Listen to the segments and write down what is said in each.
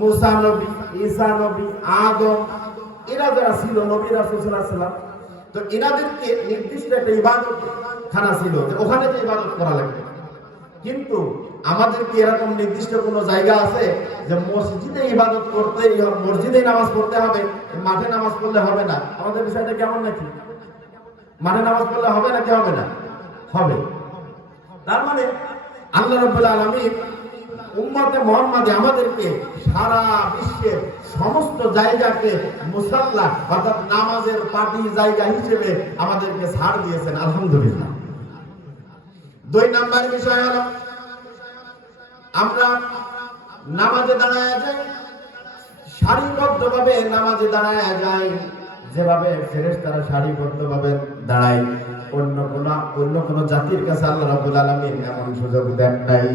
মুসা নবী, ঈসা নবী, আদম, এরা যারা ছিল নবী রাসূল সাল্লাল্লাহু আলাইহি ওয়াসাল্লাম, তো এনাদেরকে নির্দিষ্ট একটা ইবাদত খানা ছিল যে ওখানে যে ইবাদত করা লাগবে। কিন্তু আমাদের কি এরকম নির্দিষ্ট কোনো জায়গা আছে যে মসজিদে ইবাদত করতে, মসজিদে নামাজ পড়তে হবে, মাঠে নামাজ পড়লে হবে না? আমাদের বিষয়টা কেমন নাকি? মাঠে নামাজ পড়লে হবে নাকি হবে না? হবে। তার মানে আল্লাহ রাব্বুল আলামিন উম্মতে মুহাম্মাদী আমাদেরকে সারা বিশ্বের সমস্ত জায়গাকে মুসাল্লা অর্থাৎ নামাজের পার্টি জায়গা হিসেবে আমাদেরকে ছাড় দিয়েছেন, আলহামদুলিল্লাহ। 2 নাম্বার বিষয় হলো আমরা নামাজে দাঁড়ায় যাই, সারিবদ্ধভাবে নামাজে দাঁড়ায় যাই, যেভাবে ফেরেশতারা সারিবদ্ধভাবে দাঁড়ায়, অন্য কোন জাতির কাছে আল্লাহ রাব্বুল আলামিন এমন সুযোগ দেন নাই।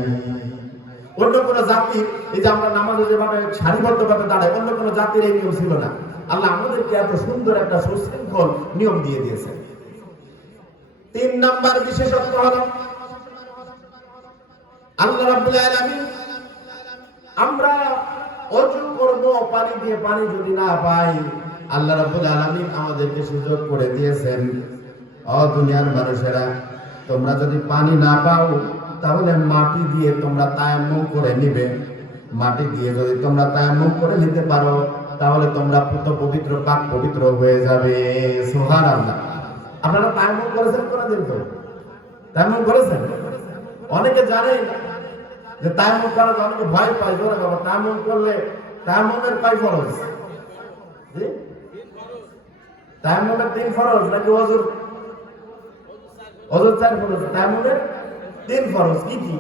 অন্য কোন জাতির এই যে আমরা নামাজে যেভাবে সারিবদ্ধভাবে দাঁড়াই, অন্য কোন জাতির এই নিয়ম ছিল না। আল্লাহ আমাদেরকে এত সুন্দর একটা সুশৃঙ্খল নিয়ম দিয়ে দিয়েছেন। 3 নাম্বার বিশেষত্ব হলো আল্লাহ রাব্বুল আলামিন আমরা ওযু করব, পানি দিয়ে, পানি যদি না পাই, আল্লাহ রাব্বুল আলামিন আমাদেরকে সুযোগ করে দিয়েছেন, ও দুনিয়ার মানুষেরা, তোমরা যদি পানি না পাও তাহলে মাটি দিয়ে তোমরা তায়াম্মুম করে নিবে। মাটি দিয়ে যদি তোমরা তায়াম্মুম করে নিতে পারো তাহলে তোমরা পবিত্র, পাক পবিত্র হয়ে যাবে। সুবহানাল্লাহ। আপনারা তায়াম্মুম করেছেন কোনদিন? তো তায়াম্মুম করেছেন? অনেকে জানে যে তায়াম্মুম করার অনেকে ভয় পায়, জোরে বাবা তায়াম্মুম করলে তায়াম্মুমের কয় ফরজ? জি, তায়াম্মুমের 3 ফরজ নাকি ওযুর? ওযুর 4 ফরজ, তায়াম্মুমের 3 ফরজ। কি কি?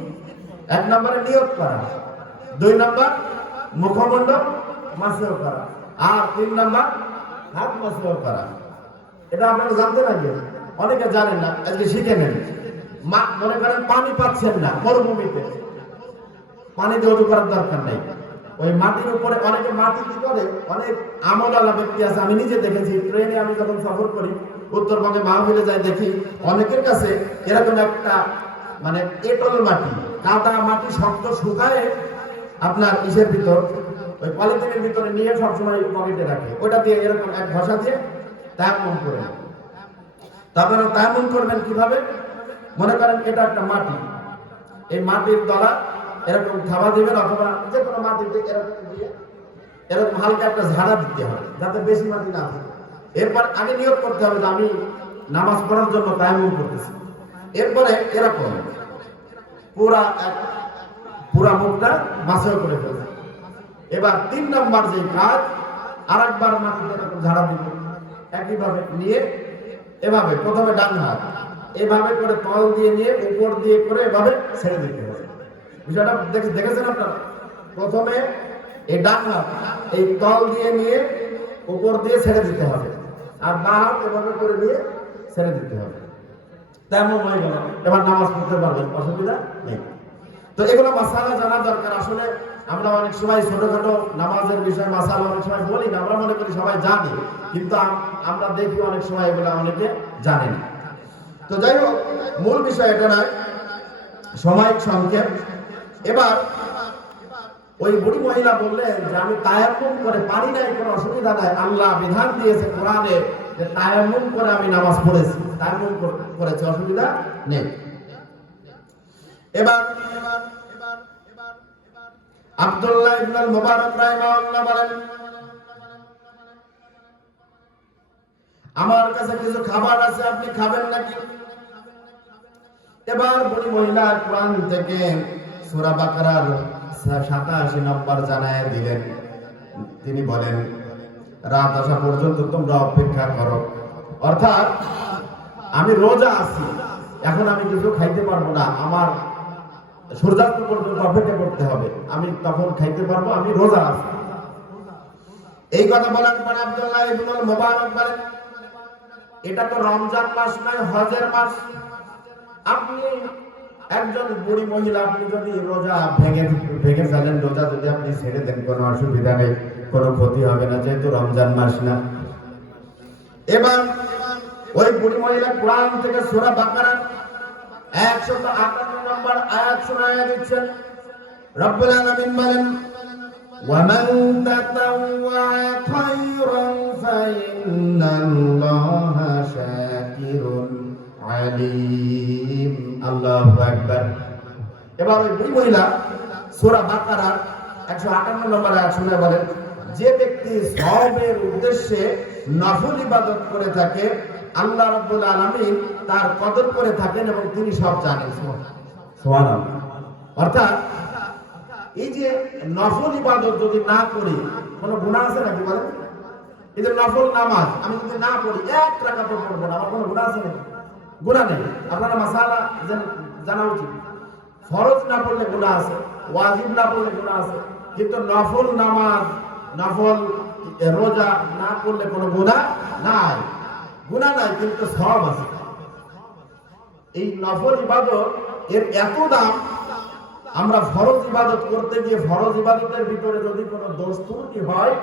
1 নম্বরে নিয়ত করা, 2 নম্বর মুখমণ্ডল মাসহ করা, আর 3 নম্বর হাত মাসহ করা। এটা আপনারা জানতে লাগে, অনেকে জানেন না, আজকে শিখে নেন। মনে করেন পানি পাচ্ছেন না মরুভূমিতে, পানি দিয়ে ওযু করার দরকার নাই, ওই মাটির উপরে অনেকে মাটি কি করে, অনেক আমলওয়ালা ব্যক্তি আছে, আমি নিজে দেখেছি। ট্রেনে আমি যখন সফর করি, উত্তরবঙ্গে মাহফিলে যাই, দেখি অনেকের কাছে এরকম একটা মানে এঁটেল মাটি, কাদা মাটি শক্ত শুকায় আপনার ইসের ভিতর, ওই পলিথিনের ভিতরে নিয়ে সবসময় পকেটে রাখে, ওটা দিয়ে এরকম এক ঘষা দিয়ে তায়াম্মুম করে। তারপরে তায়াম্মুম করবেন কিভাবে? মনে করেন এটা একটা মাটি, এই মাটির তলা এরকম থাবা দিবেন, অথবা যে কোনো মাটিতে এরকম দিয়ে এরকম হালকা একটা ঝাড়া দিতে হবে যাতে বেশি মাটি না থাকে। এরপর আগে নিয়োগ করতে হবে যে আমি নামাজ পড়ার জন্য তায়াম্মুম করতেছি। এরপরে এরকম পুরা মুখটা মাসহ করে ফেলবে। এবার 3 নম্বর যে কাজ, আরেকবার মাটিতে এরকম ঝাড়া দিবে, একইভাবে নিয়ে এভাবে প্রথমে ডান হাত এভাবে করে তল দিয়ে নিয়ে উপর দিয়ে করে এভাবে ছেড়ে দিতে হবে। বিষয়টা দেখেছেন আপনারা? প্রথমে এই ডান হাত এই তল দিয়ে নিয়ে উপর দিয়ে ছেড়ে দিতে হবে, আর বাঁ হাত এভাবে করে নিয়ে ছেড়ে দিতে হবে। তেমন হয়ে গেল, এবার নামাজ পড়তে পারবেন, অসুবিধা নেই। তো এগুলো মাসালা জানা দরকার। আসলে আমরা অনেক সময় ছোটখাটো নামাজের বিষয় মাসালা অনেক সময় বলি না, আমরা মনে করি সবাই জানে, কিন্তু আমরা দেখি অনেক সময় এগুলো অনেকে জানে না। তো যাই হোক, মূল বিষয় এটা নয়, সময় সংক্ষেপ। এবার ওই বুড়ি মহিলা বললেন যে আমি তায়াম্মুম করে, পানি নাই কোনো অসুবিধা নাই, আল্লাহ বিধান দিয়েছে কোরআনে যে তায়াম্মুম করে আমি নামাজ পড়েছি, তায়াম্মুম করেছি, অসুবিধা নেই। এবার আব্দুল্লাহ ইবনে মুবারক রাহিমাহুল্লাহ বলেন, আমার কাছে কিছু খাবার আছে, আপনি খাবেন নাকি? এবার বুড়ি মহিলা কোরআন থেকে সূরা বাকারার 87 নম্বর জানায় দিলেন। তিনি বলেন, রাত আসা পর্যন্ত তোমরা অপেক্ষা করো, অর্থাৎ আমি রোজা আছি, এখন আমি কিছু খাইতে পারবো না, আমার সূর্যাস্ত পর্যন্ত অপেক্ষা করতে হবে, আমি তখন খাইতে পারবো, আমি রোজা আছি। এই কথা বলার পরে আব্দুল্লাহ ইবনে মুবারক বলেন, এটা তো রমজান মাস নয়, হজের মাস। আপনি একজন বুড়ি মহিলা, আপনি যদি রোজা ভেঙে ফেলেন, রোজা যদি আপনি ছেড়ে দেন, কোনো অসুবিধা নেই, কোনো ক্ষতি হবে না, যেহেতু রমজান মাস না। এবার ওই বুড়ি মহিলা কোরআন থেকে সূরা বাকারা 158 নম্বর আয়াত শোনায়া দিচ্ছেন। রব্বুল আলামিন বলেন, ومن تطوع خيرا فإن الله شاكر عليم الله أكبر এবার ওই বুড়ি মহিলা সূরা বাকারার 158 নম্বর আয়াত শুনে বলেন, যে ব্যক্তি সওয়াবের উদ্দেশ্যে নফল ইবাদত করে থাকে আল্লাহ রাব্বুল আলামিন তার কদর করে থাকেন এবং তিনি সব জানেন। সুবহানাল্লাহ। অর্থাৎ এই যে নফল ইবাদত যদি না করি কোনো গুনাহ আছে নাকি বলেন? এই যে নফল নামাজ আমি যদি না পড়ি, এক রাকাতও পড়বো না, আমার কোনো গুনাহ আছে নাকি? গুনাহ নেই। আপনারা মাসালা জানা উচিত। ফরজ না পড়লে গুনাহ আছে, ওয়াজিব না পড়লে গুনাহ আছে, কিন্তু নফল নামাজ, নফল রোজা না পড়লে কোনো গুনাহ নাই। গুনাহ নাই কিন্তু সওয়াব আছে। এই নফল ইবাদত এর এত দাম, আমরা ফরজ ইবাদত করতে গিয়ে ফরজ ইবাদতের ভিতরে যদি কোনো দোষ ত্রুটি হয়,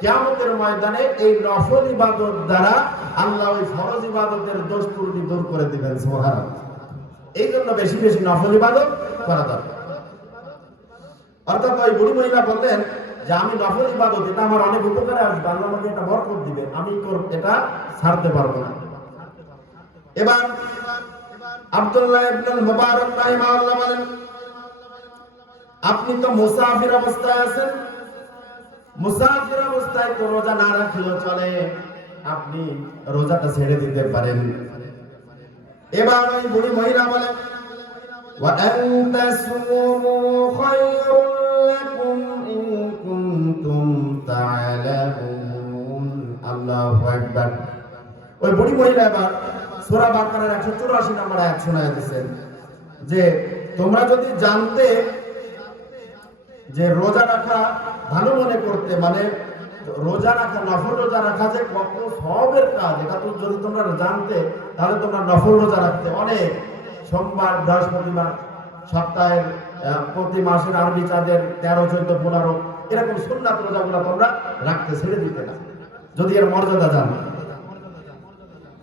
কিয়ামতের ময়দানে এই নফল ইবাদত দ্বারা আল্লাহ ওই ফরজ ইবাদতের দোষ ত্রুটি দূর করে দিবেন। সুবহানাল্লাহ। এই জন্য বেশি বেশি নফল ইবাদত করা দরকার। অর্থাৎ ওই বুড়ি মহিলা বললেন যে আমি নফল ইবাদত, এটা আমার অনেক উপকারে আসবে, আল্লাহ আমাকে এটা বরকত দিবে, আমি এটা ছাড়তে পারবো না। এবার আব্দুল্লাহ ইবনে মুবারক রাহিমাহুল্লাহ বলেন, আপনি তো মুসাফির অবস্থায় আছেন, মুসাফির অবস্থায় তো রোজা না রাখলেও চলে, আপনি রোজাটা ছেড়ে দিতে পারেন। এবার ওই বুড়ি মহিলা বলেন, ওয়া আনতা সুমু খায়রুল লাকুম ইন কুনতুম তা'লামুন। আল্লাহু আকবার। ওই বুড়ি মহিলা এবার সূরা বাকারার 184 নম্বর আয়াত শোনায় দিয়েছেন যে তোমরা যদি জানতে যে রোজা রাখা ভালো মনে করতে, মানে রোজা রাখা, নফল রোজা রাখা যে কত সওয়াবের কাজ, এটা তো যদি তোমরা জানতে তাহলে তোমরা নফল রোজা রাখতে। অনেক সোমবার, বৃহস্পতিবার, সপ্তাহের প্রতি মাসের আরবি চাঁদের 13, 14, 15 এরকম সুন্নাত রোজাগুলো তোমরা রাখতে ছেড়ে দিতে না, যদি এর মর্যাদা জানো।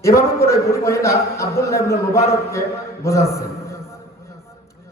এভাবে করে বুড়ি মহিলা আব্দুল্লাহ ইবনে মুবারককে বোঝাচ্ছেন।